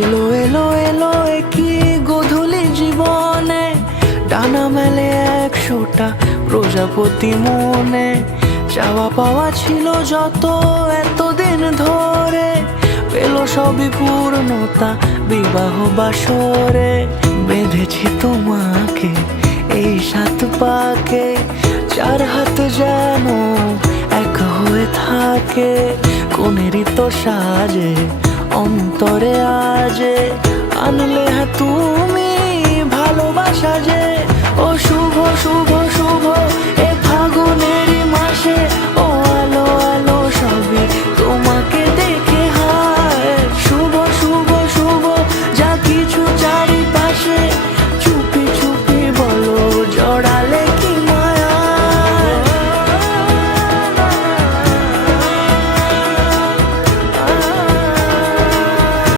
এলো এলো এলো কি গোধূলি জীবনে, ডানা মেলে 100টা প্রজাপতি মনে। চাওয়া পাওয়া ছিল যত এতদিন ধরে, পেল সবই পূর্ণতা বিবাহ বাসরে। বেঁধেছি তোমাকে এই 7 পাকে, 4 হাত যেন এক হয়ে থাকে। কোনেরই তো সাজে অন্তরে আজে, আনলে হ্যাঁ তুমি ভালোবাসা যে। ও শুভ শুভ শুভ